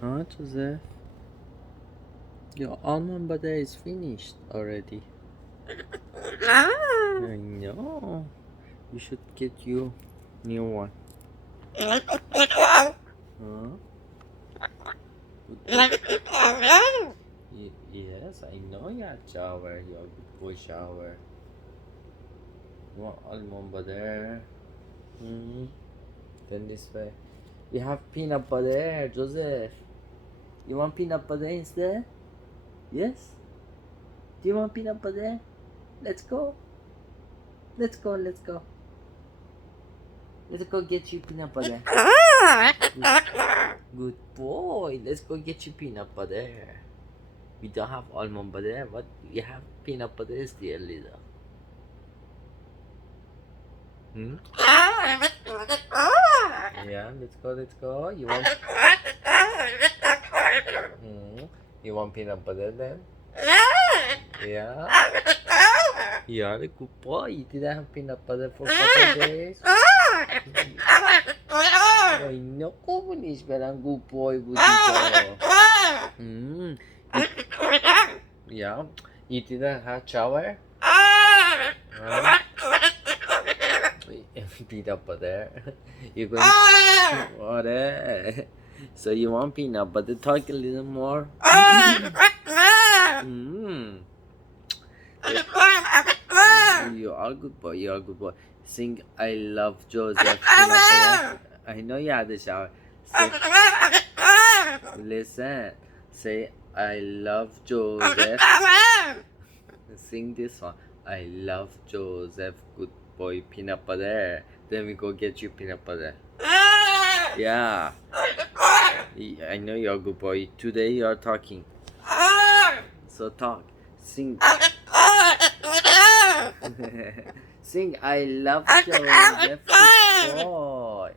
Huh, Joseph? Your almond butter is finished already. I know. You should get you new one. Huh? Yes, I know you had shower. You're a good boy shower. You want almond butter? Hmm. Then this way. We have peanut butter, Joseph. You want peanut butter instead? Yes? Do you want peanut butter? Let's go. Let's go, let's go. Let's go get you peanut butter. Good boy. Let's go get you peanut butter. We don't have almond butter, but we have peanut butter still, Lisa. Hmm? Yeah, let's go, let's go. You want peanut butter then? Yeah. You're a good boy. You didn't have peanut butter for a couple days. I know, Komunish, but I'm good boy, good boy. Yeah. You didn't have shower? Peanut butter. You're going water. So you want peanut butter? Talk a little more. You are a good boy. You are a good boy. Sing "I love Joseph." Peanut butter. I know you had the shower. Listen. Say "I love Joseph." Sing this one. I love Joseph. Good boy. Peanut butter. Then we go get you peanut butter. Yeah. I know you're a good boy. Today you're talking. So talk. Sing. Sing I love Joseph. Good boy.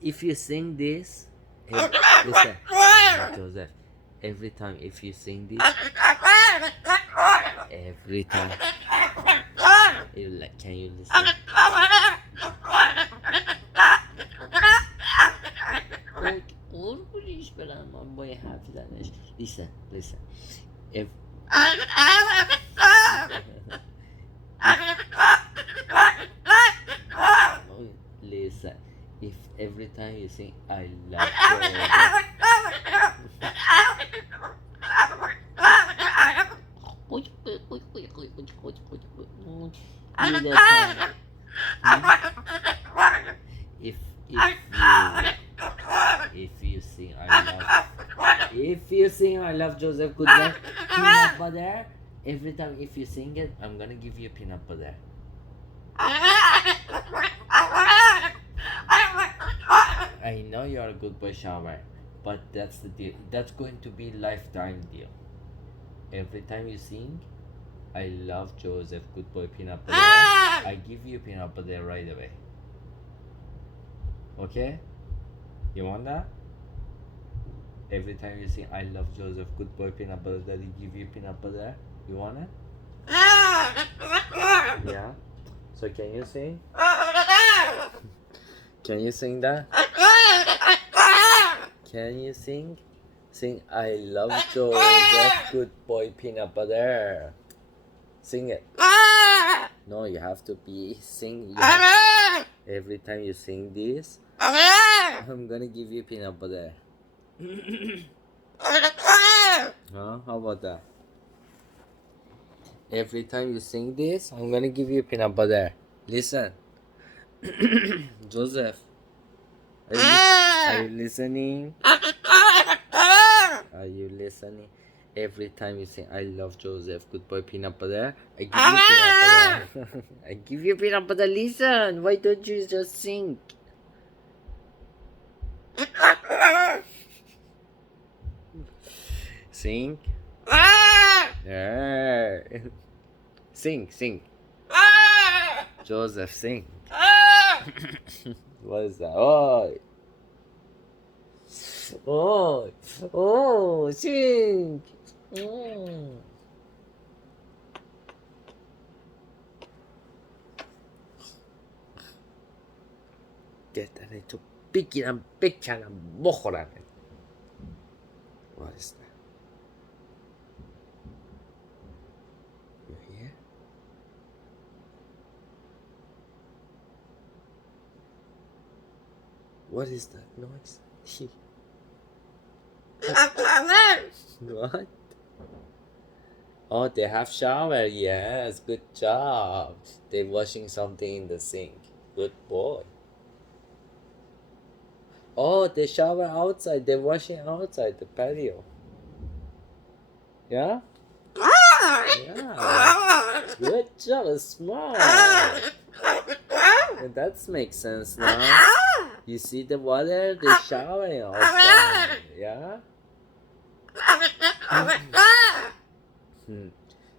If you sing this, listen, Joseph. Every time if you sing this, every time, can you listen? Listen. If listen, if every time you sing I love if you sing I love Joseph Goodman peanut butter every time if you sing it I'm gonna give you peanut butter. I know you're a good boy shower, but that's the deal. That's going to be lifetime deal. Every time you sing I love Joseph good boy peanut butter, I give you peanut butter right away. Okay? You want that? Every time you sing I love Joseph good boy peanut butter, daddy give you peanut butter. You want it? Yeah. So can you sing? Can you sing that? Can you sing? Sing I love Joseph good boy peanut butter. Sing it. No, you have to be sing. Every time you sing this, I'm gonna give you peanut butter. Huh? How about that? Every time you sing this, I'm gonna give you peanut butter. Listen. Joseph, are you listening? Are you listening? Every time you say I love Joseph, good boy peanut butter, I give you peanut butter. I give you peanut butter. Listen, why don't you just sing? Sing. Yeah. Sing. Joseph, sing. What is that? Oh, sing. Get a little 삐끼랑 삐끼랑 먹으라네. What is that? You hear? What is that noise? What? Oh, they have shower. Yes, good job. They're washing something in the sink. Good boy. Oh, they shower outside. They're washing outside the patio. Yeah? Yeah. Good job. Smart. That makes sense now. You see the water? They're showering outside. Yeah?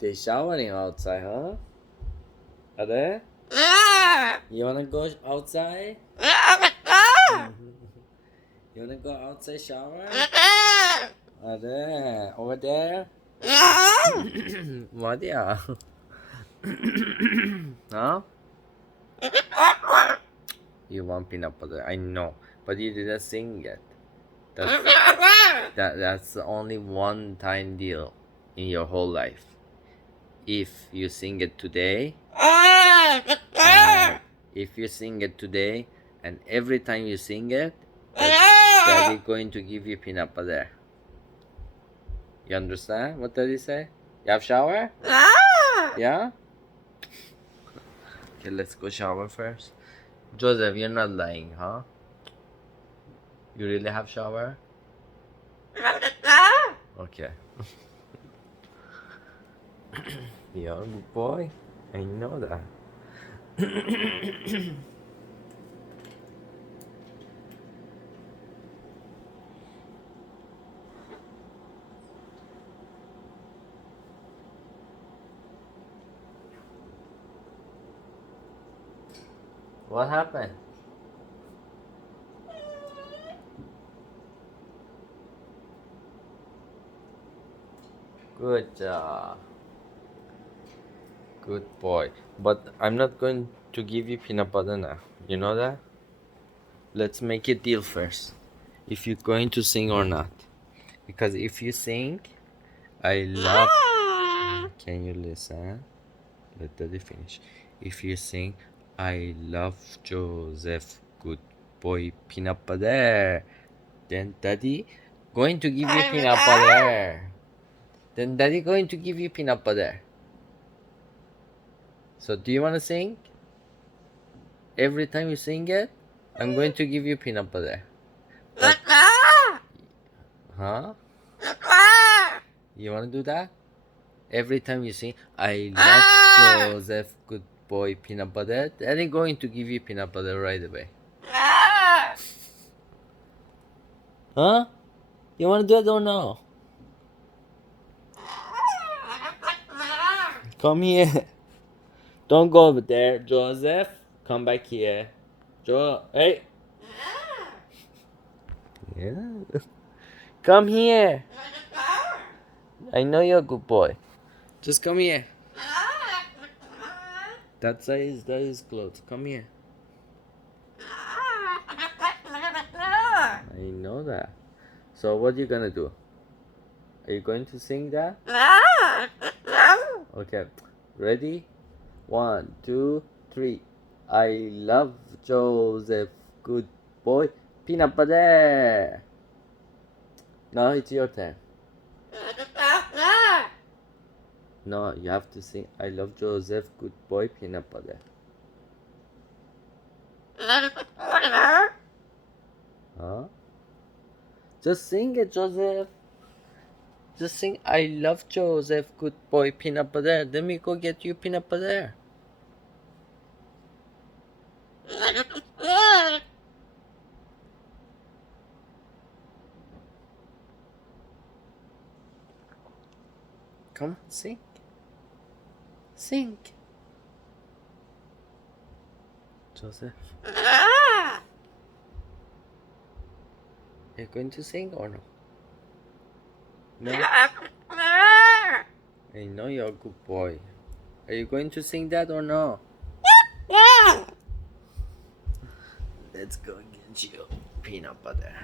They're showering outside, huh? Are they? You wanna go outside? You wanna go outside shower? Are they? Over there? What yeah? Huh? You want peanut butter? I know, but you didn't sing yet. That's only one time deal in your whole life. If you sing it today, if you sing it today, and every time you sing it, Daddy going to give you peanut butter. You understand what Daddy say? You have shower? Yeah? Okay, let's go shower first. Joseph, you're not lying, huh? You really have shower? Okay. You're a good boy. I know that. What happened? Good job. Good boy. But I'm not going to give you peanut butter now. You know that? Let's make a deal first. If you're going to sing or not. Because if you sing, I love... Can you listen? Let Daddy finish. If you sing, I love Joseph, good boy, peanut butter, then Daddy going to give you peanut butter. Then Daddy going to give you peanut butter. So do you want to sing? Every time you sing it, I'm going to give you peanut butter. But, huh? You want to do that? Every time you sing, I love Joseph, good boy, peanut butter, Daddy going to give you peanut butter right away. Huh? You want to do it or no? Come here. Don't go over there, Joseph. Come back here. Hey. Yeah. Come here. I know you're a good boy. Just come here. That is clothes. Come here. I know that. So what are you gonna do? Are you going to sing that? Okay. Ready? 1, 2, 3. I love Joseph, good boy, peanut butter. Now it's your turn. No, you have to sing I love Joseph, good boy, peanut butter. Huh? Just sing it, Joseph. Just sing I love Joseph, good boy, peanut butter. Then we go get you peanut butter. Come on, sing. Sing. Joseph. Are you going to sing or no? No? I know you're a good boy. Are you going to sing that or no? Let's go again. Jill, peanut butter.